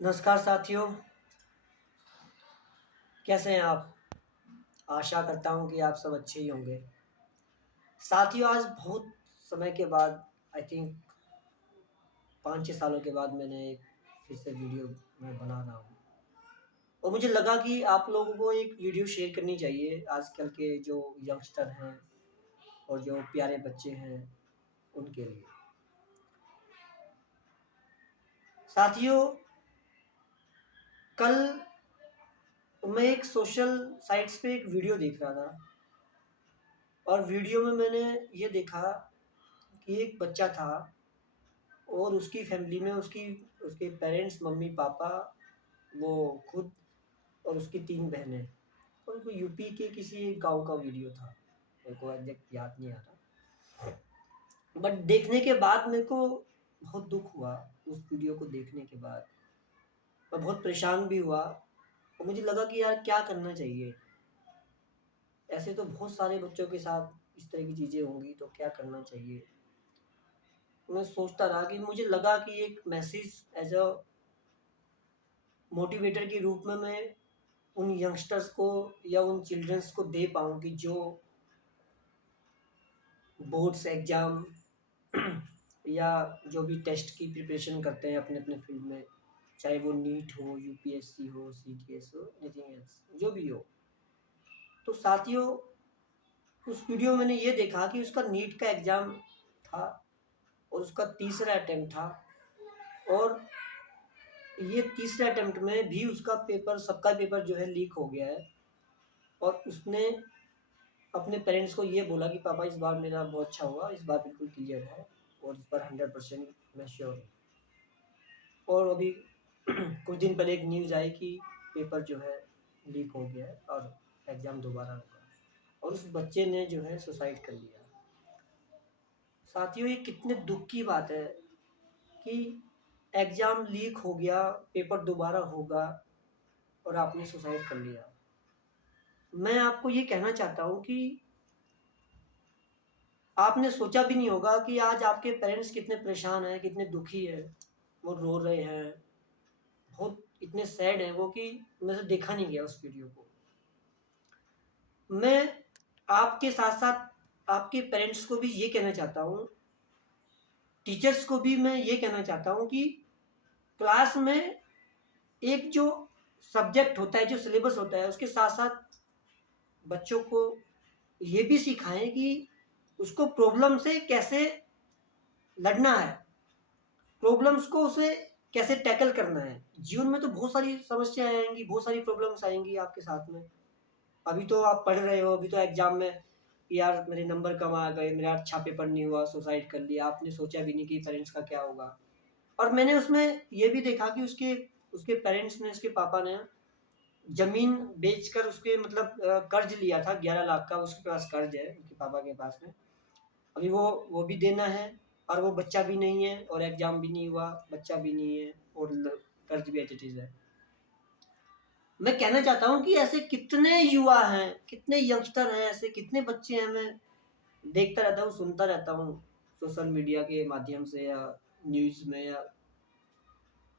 नमस्कार साथियों, कैसे हैं आप? आशा करता हूं कि आप सब अच्छे ही होंगे। साथियों, आज बहुत समय के बाद आई थिंक 5-6 सालों के बाद मैंने एक फिर से वीडियो मैं बना रहा हूँ और मुझे लगा कि आप लोगों को एक वीडियो शेयर करनी चाहिए। आजकल के जो यंगस्टर हैं और जो प्यारे बच्चे हैं उनके लिए। साथियों, कल मैं एक सोशल साइट्स पे एक वीडियो देख रहा था और वीडियो में मैंने ये देखा कि एक बच्चा था और उसकी फैमिली में उसके पेरेंट्स, मम्मी पापा, वो खुद और उसकी 3 बहनें। और उनको यूपी के किसी एक गांव का वीडियो था, मेरे को एग्जैक्ट याद नहीं आ रहा। बट देखने के बाद मेरे को बहुत दुख हुआ। उस वीडियो को देखने के बाद मैं बहुत परेशान भी हुआ और मुझे लगा कि यार क्या करना चाहिए। ऐसे तो बहुत सारे बच्चों के साथ इस तरह की चीज़ें होंगी, तो क्या करना चाहिए। मैं सोचता रहा कि मुझे लगा कि एक मैसेज एज अ मोटिवेटर के रूप में मैं उन यंगस्टर्स को या उन चिल्ड्रंस को दे पाऊँ कि जो बोर्ड्स एग्ज़ाम या जो भी टेस्ट की प्रिपरेशन करते हैं अपने अपने फील्ड में, चाहे वो नीट हो, यूपीएससी हो, सीटीएस हो, एनीथिंग एल्स, जो भी हो। तो साथियों, उस वीडियो में मैंने ये देखा कि उसका नीट का एग्ज़ाम था और उसका तीसरा अटेम्प्ट था और ये तीसरे अटेम्प्ट में भी उसका पेपर, सबका पेपर जो है लीक हो गया है। और उसने अपने पेरेंट्स को ये बोला कि पापा इस बार मेरा बहुत अच्छा हुआ, इस बार बिल्कुल क्लियर है और इस बार 100% मैं श्योर हूँ। और अभी कुछ दिन पहले एक न्यूज़ आई कि पेपर जो है लीक हो गया है और एग्ज़ाम दोबारा होगा और उस बच्चे ने जो है सुसाइड कर लिया। साथियों, ये कितने दुख की बात है कि एग्ज़ाम लीक हो गया, पेपर दोबारा होगा और आपने सुसाइड कर लिया। मैं आपको ये कहना चाहता हूँ कि आपने सोचा भी नहीं होगा कि आज आपके पेरेंट्स कितने परेशान हैं, कितने दुखी हैं, वो रो रहे हैं, बहुत इतने सैड हैं वो कि मेरे से देखा नहीं गया उस वीडियो को। मैं आपके साथ-साथ आपके पेरेंट्स को भी ये कहना चाहता हूँ, टीचर्स को भी मैं ये कहना चाहता हूँ कि क्लास में एक जो सब्जेक्ट होता है, जो सिलेबस होता है, उसके साथ-साथ बच्चों को ये भी सिखाएँ कि उसको प्रॉब्लम से कैसे लड़ना है, प्रॉब्लम्स को उसे कैसे टैकल करना है। जीवन में तो बहुत सारी समस्याएँ आएँगी, बहुत सारी प्रॉब्लम्स आएँगी आपके साथ में। अभी तो आप पढ़ रहे हो, अभी तो एग्ज़ाम में यार मेरे नंबर कम आ गए, मेरा अच्छा पेपर नहीं हुआ, सुसाइड कर लिया। आपने सोचा भी नहीं कि पेरेंट्स का क्या होगा। और मैंने उसमें ये भी देखा कि उसके उसके पेरेंट्स ने, उसके पापा ने ज़मीन बेचकर उसके मतलब कर्ज़ लिया था 11 लाख का, उसके पास कर्ज़ है, उसके पापा के पास में। अभी वो भी देना है और वो बच्चा भी नहीं है और एग्ज़ाम भी नहीं हुआ, बच्चा भी नहीं है और कर्ज़ भी एज़ इट इज़ है। मैं कहना चाहता हूँ कि ऐसे कितने युवा हैं, कितने यंगस्टर हैं, ऐसे कितने बच्चे हैं, मैं देखता रहता हूँ, सुनता रहता हूँ सोशल मीडिया के माध्यम से या न्यूज़ में, या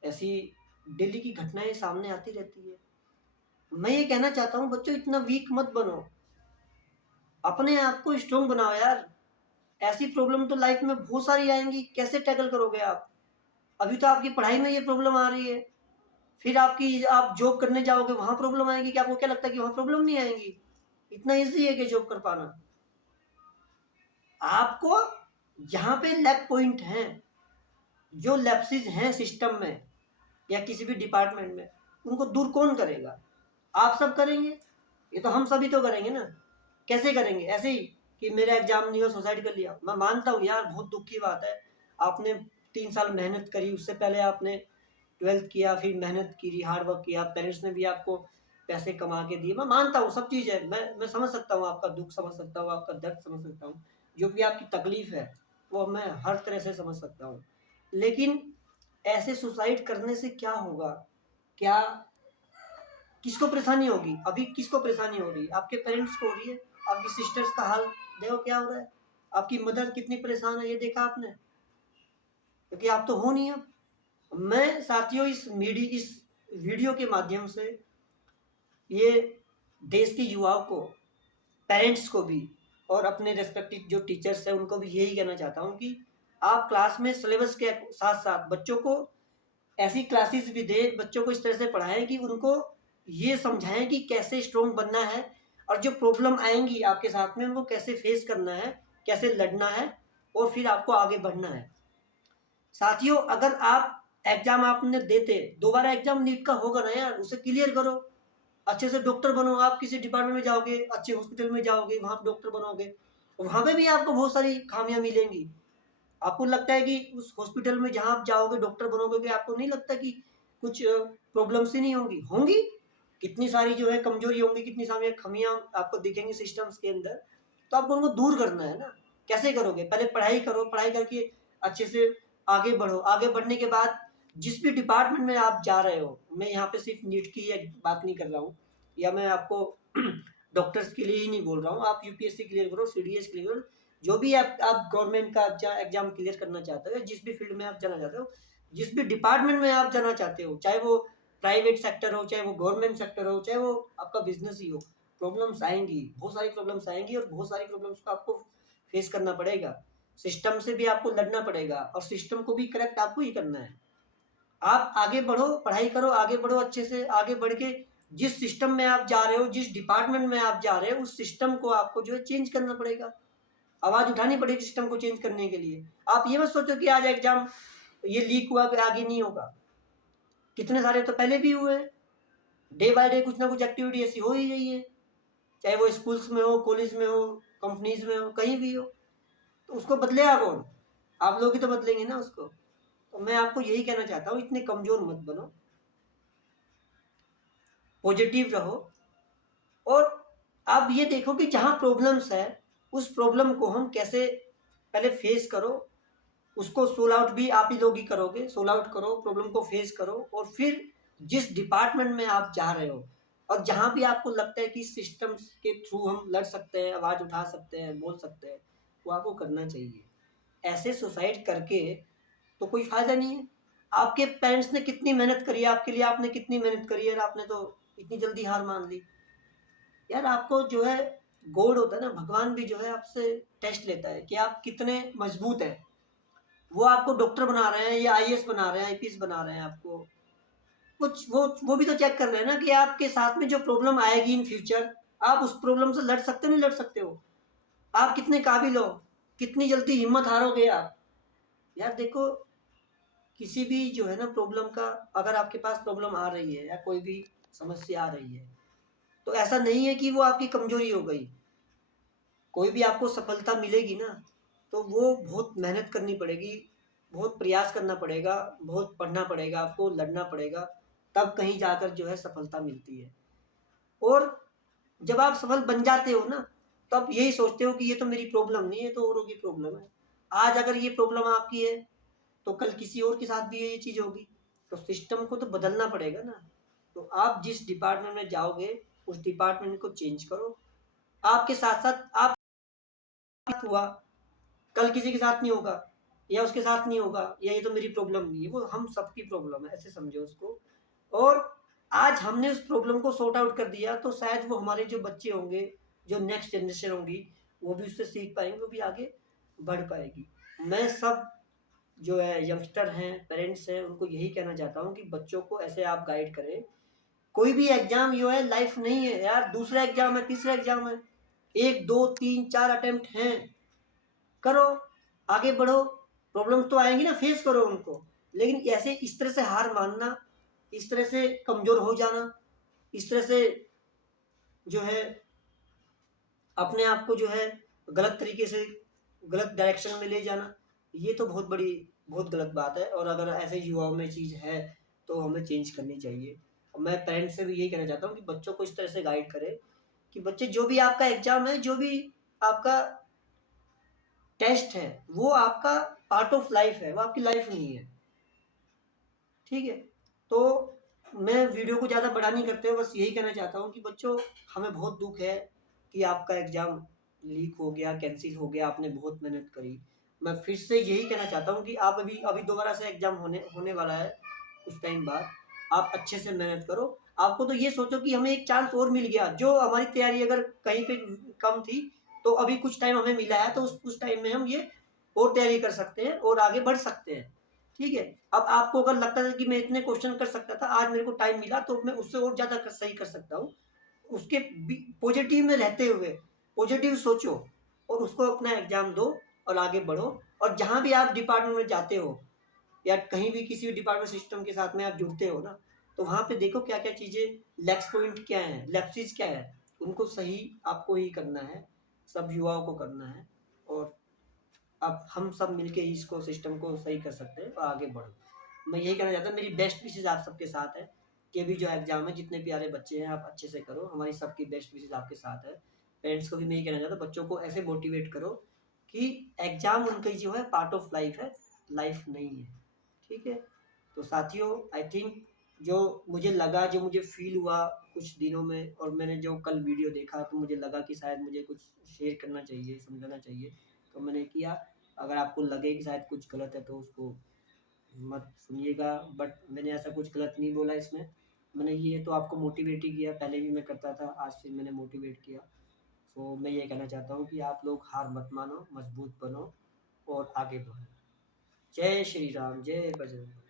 ऐसी डेली की घटनाएँ सामने आती रहती है। मैं ये कहना चाहता हूँ बच्चों, इतना वीक मत बनो, अपने आप को स्ट्रॉन्ग बनाओ यार। ऐसी प्रॉब्लम तो लाइफ में बहुत सारी आएँगी, कैसे टैकल करोगे आप? अभी तो आपकी पढ़ाई में ये प्रॉब्लम आ रही है, फिर आप जॉब करने जाओगे वहाँ प्रॉब्लम आएगी, क्या आपको क्या लगता है कि वहाँ प्रॉब्लम नहीं आएँगी? इतना ईज़ी है कि जॉब कर पाना। आपको जहाँ पे लैग पॉइंट हैं, जो लैप्सेस हैं सिस्टम में या किसी भी डिपार्टमेंट में, उनको दूर कौन करेगा? आप सब करेंगे? ये तो हम सभी तो करेंगे ना। कैसे करेंगे? ऐसे ही कि मेरा एग्ज़ाम नहीं हुआ, सुसाइड कर लिया। मैं मानता हूँ यार, बहुत दुःख की बात है। आपने 3 साल मेहनत करी, उससे पहले आपने 12th किया, फिर मेहनत की, हार्ड वर्क किया, पेरेंट्स ने भी आपको पैसे कमा के दिए। मैं मानता हूँ सब चीज़ है। मैं समझ सकता हूँ, आपका दुःख समझ सकता हूँ, आपका दर्द समझ सकता हूँ। जो भी आपकी तकलीफ़ है, वो मैं हर तरह से समझ सकता हूँ। लेकिन ऐसे सुसाइड करने से क्या होगा? क्या किसको परेशानी होगी? अभी किसको परेशानी हो रही है? आपके पेरेंट्स को हो रही है। आपकी सिस्टर्स का हाल देखो क्या हो रहा है। आपकी मदर कितनी परेशान है, ये देखा आपने? क्योंकि आप तो हो नहीं अब। मैं साथियों इस वीडियो के माध्यम से ये देश के युवाओं को, पेरेंट्स को भी और अपने रेस्पेक्टिव जो टीचर्स हैं उनको भी यही कहना चाहता हूँ कि आप क्लास में सिलेबस के साथ साथ बच्चों को ऐसी क्लासेस भी दें, बच्चों को इस तरह से पढ़ाएं कि उनको ये समझाएं कि कैसे स्ट्रोंग बनना है और जो प्रॉब्लम आएंगी आपके साथ में उनको कैसे फेस करना है, कैसे लड़ना है और फिर आपको आगे बढ़ना है। साथियों अगर आप एग्जाम आपने देते, दोबारा एग्जाम नीट का होगा ना यार, उसे क्लियर करो, अच्छे से डॉक्टर बनो। आप किसी डिपार्टमेंट में जाओगे, अच्छे हॉस्पिटल में जाओगे, वहां डॉक्टर बनोगे, वहां पे भी आपको बहुत सारी खामियां मिलेंगी। आपको लगता है कि उस हॉस्पिटल में जहां आप जाओगे डॉक्टर बनोगे, कि आपको नहीं लगता कि कुछ प्रॉब्लम्स ही नहीं होंगी? होंगी, कितनी सारी जो है कमजोरी होंगी, कितनी सारी खामियां आपको दिखेंगी सिस्टम्स के अंदर। तो आपको उनको दूर करना है ना। कैसे करोगे? पहले पढ़ाई करो, पढ़ाई करके अच्छे से आगे बढ़ो। आगे बढ़ने के बाद जिस भी डिपार्टमेंट में आप जा रहे हो, मैं यहाँ पे सिर्फ नीट की बात नहीं कर रहा हूँ, या मैं आपको डॉक्टर्स के लिए ही नहीं बोल रहा हूँ। आप यूपीएससी क्लियर करो, सीडीएस क्लियर करो, जो भी आप गवर्नमेंट का एग्जाम क्लियर करना चाहते हो, जिस भी फील्ड में आप जाना चाहते हो, जिस भी डिपार्टमेंट में आप जाना चाहते हो, चाहे वो प्राइवेट सेक्टर हो, चाहे वो गवर्नमेंट सेक्टर हो, चाहे वो आपका बिजनेस ही हो, प्रॉब्लम्स आएंगी, बहुत सारी प्रॉब्लम्स आएंगी और बहुत सारी प्रॉब्लम्स को आपको फेस करना पड़ेगा। सिस्टम से भी आपको लड़ना पड़ेगा और सिस्टम को भी करेक्ट आपको ही करना है। आप आगे बढ़ो, पढ़ाई करो, आगे बढ़ो, अच्छे से आगे बढ़ के जिस सिस्टम में आप जा रहे हो, जिस डिपार्टमेंट में आप जा रहे हो, उस सिस्टम को आपको जो है चेंज करना पड़ेगा। आवाज उठानी पड़ेगी सिस्टम को चेंज करने के लिए। आप ये मत सोचो कि आज एग्जाम ये लीक हुआ फिर आगे नहीं होगा। कितने सारे तो पहले भी हुए। डे बाय डे कुछ ना कुछ एक्टिविटी ऐसी हो ही रही है, चाहे वो स्कूल्स में हो, कॉलेज में हो, कंपनीज में हो, कहीं भी हो। तो उसको बदलेगा कौन? आप लोग ही तो बदलेंगे ना उसको। तो मैं आपको यही कहना चाहता हूँ, इतने कमजोर मत बनो, पॉजिटिव रहो। और आप ये देखो कि जहाँ प्रॉब्लम्स है उस प्रॉब्लम को हम कैसे पहले फेस करो, उसको सोल्व आउट भी आप ही लोग ही करोगे। सोल्व आउट करो, प्रॉब्लम को फेस करो और फिर जिस डिपार्टमेंट में आप जा रहे हो और जहाँ भी आपको लगता है कि सिस्टम के थ्रू हम लड़ सकते हैं, आवाज़ उठा सकते हैं, बोल सकते हैं, वो आपको करना चाहिए। ऐसे सुसाइड करके तो कोई फायदा नहीं है। आपके पेरेंट्स ने कितनी मेहनत करी है आपके लिए, आपने कितनी मेहनत करी है, और आपने तो इतनी जल्दी हार मान ली। यार आपको जो है, गॉड होता है ना, भगवान भी जो है आपसे टेस्ट लेता है कि आप कितने मजबूत हैं। वो आपको डॉक्टर बना रहे हैं या आईएएस बना रहे हैं, आईपीएस बना रहे हैं, आपको कुछ वो भी तो चेक कर रहे हैं ना कि आपके साथ में जो प्रॉब्लम आएगी इन फ्यूचर, आप उस प्रॉब्लम से लड़ सकते हो नहीं लड़ सकते हो, आप कितने काबिल हो, कितनी जल्दी हिम्मत हारोगे आप। यार देखो, किसी भी जो है ना प्रॉब्लम का, अगर आपके पास प्रॉब्लम आ रही है या कोई भी समस्या आ रही है, तो ऐसा नहीं है कि वो आपकी कमजोरी हो गई। कोई भी आपको सफलता मिलेगी ना, तो वो बहुत मेहनत करनी पड़ेगी, बहुत प्रयास करना पड़ेगा, बहुत पढ़ना पड़ेगा, आपको लड़ना पड़ेगा, तब कहीं जाकर जो है सफलता मिलती है। और जब आप सफल बन जाते हो ना, तब यही सोचते हो कि ये तो मेरी प्रॉब्लम नहीं है, तो औरों की प्रॉब्लम है। आज अगर ये प्रॉब्लम आपकी है तो कल किसी और के साथ भी ये चीज़ होगी। तो सिस्टम को तो बदलना पड़ेगा ना। तो आप जिस डिपार्टमेंट में जाओगे उस डिपार्टमेंट को चेंज करो। आपके साथ साथ आप हुआ, कल किसी के साथ नहीं होगा, या उसके साथ नहीं होगा, या ये तो मेरी प्रॉब्लम नहीं है, वो हम सबकी प्रॉब्लम है, ऐसे समझो उसको। और आज हमने उस प्रॉब्लम को सॉर्ट आउट कर दिया तो शायद वो हमारे जो बच्चे होंगे, जो नेक्स्ट जनरेशन होगी, वो भी उससे सीख पाएंगे, वो भी आगे बढ़ पाएगी। मैं सब जो है यंगस्टर हैं, पेरेंट्स हैं, उनको यही कहना चाहता हूँ कि बच्चों को ऐसे आप गाइड करें। कोई भी एग्जाम जो है लाइफ नहीं है यार, दूसरा एग्जाम है, तीसरा एग्जाम है, 1 2 3 4 अटेम्प्ट हैं, करो, आगे बढ़ो। प्रॉब्लम तो आएंगी ना, फेस करो उनको। लेकिन ऐसे इस तरह से हार मानना, इस तरह से कमजोर हो जाना, इस तरह से जो है अपने आप को जो है गलत तरीके से, गलत डायरेक्शन में ले जाना, ये तो बहुत गलत बात है। और अगर ऐसे युवाओं में चीज़ है तो हमें चेंज करनी चाहिए। और मैं पेरेंट्स से भी यही कहना चाहता हूँ कि बच्चों को इस तरह से गाइड करें कि बच्चे, जो भी आपका एग्जाम है, जो भी आपका टेस्ट है, वो आपका पार्ट ऑफ लाइफ है, वो आपकी लाइफ नहीं है। ठीक है? तो मैं वीडियो को ज़्यादा बड़ा नहीं करते हुए बस यही कहना चाहता हूँ कि बच्चों, हमें बहुत दुख है कि आपका एग्ज़ाम लीक हो गया, कैंसिल हो गया, आपने बहुत मेहनत करी। मैं फिर से यही कहना चाहता हूँ कि आप अभी अभी दोबारा से एग्ज़ाम होने होने वाला है। उस टाइम बाद आप अच्छे से मेहनत करो। आपको तो ये सोचो कि हमें एक चांस और मिल गया, जो हमारी तैयारी अगर कहीं पे कम थी तो अभी कुछ टाइम हमें मिला है, तो उस टाइम में हम ये और तैयारी कर सकते हैं और आगे बढ़ सकते हैं। ठीक है, अब आपको अगर लगता था कि मैं इतने क्वेश्चन कर सकता था, आज मेरे को टाइम मिला तो मैं उससे और ज़्यादा सही कर सकता हूँ। उसके पॉजिटिव में रहते हुए पॉजिटिव सोचो और उसको अपना एग्जाम दो और आगे बढ़ो। और जहाँ भी आप डिपार्टमेंट में जाते हो या कहीं भी किसी भी डिपार्टमेंट सिस्टम के साथ में आप जुड़ते हो ना, तो वहाँ पे देखो क्या क्या चीज़ें, लैक्स पॉइंट क्या है, लैप्सिस क्या है, उनको सही आपको ही करना है, सब युवाओं को करना है। और अब हम सब मिलके इसको सिस्टम को सही कर सकते हैं और आगे बढ़ो। मैं यही कहना चाहता हूँ, मेरी बेस्ट विशेज़ आप सबके साथ है कि अभी जो एग्ज़ाम है, जितने प्यारे बच्चे हैं आप अच्छे से करो, हमारी सबकी बेस्ट विशेज़ आपके साथ है। पेरेंट्स को भी मैं यही कहना चाहता हूँ, बच्चों को ऐसे मोटिवेट करो कि एग्ज़ाम उनकी जो है पार्ट ऑफ लाइफ है, लाइफ नहीं है। ठीक है? तो साथियों, आई थिंक जो मुझे लगा, जो मुझे फ़ील हुआ कुछ दिनों में, और मैंने जो कल वीडियो देखा तो मुझे लगा कि शायद मुझे कुछ शेयर करना चाहिए, समझाना चाहिए, तो मैंने किया। अगर आपको लगे कि शायद कुछ गलत है तो उसको मत सुनिएगा, बट मैंने ऐसा कुछ गलत नहीं बोला इसमें। मैंने ये तो आपको मोटिवेट ही किया, पहले भी मैं करता था, आज फिर मैंने मोटिवेट किया। सो मैं ये कहना चाहता हूँ कि आप लोग हार मत मानो, मजबूत बनो और आगे बढ़ो। जय श्री राम, जय बजरंग।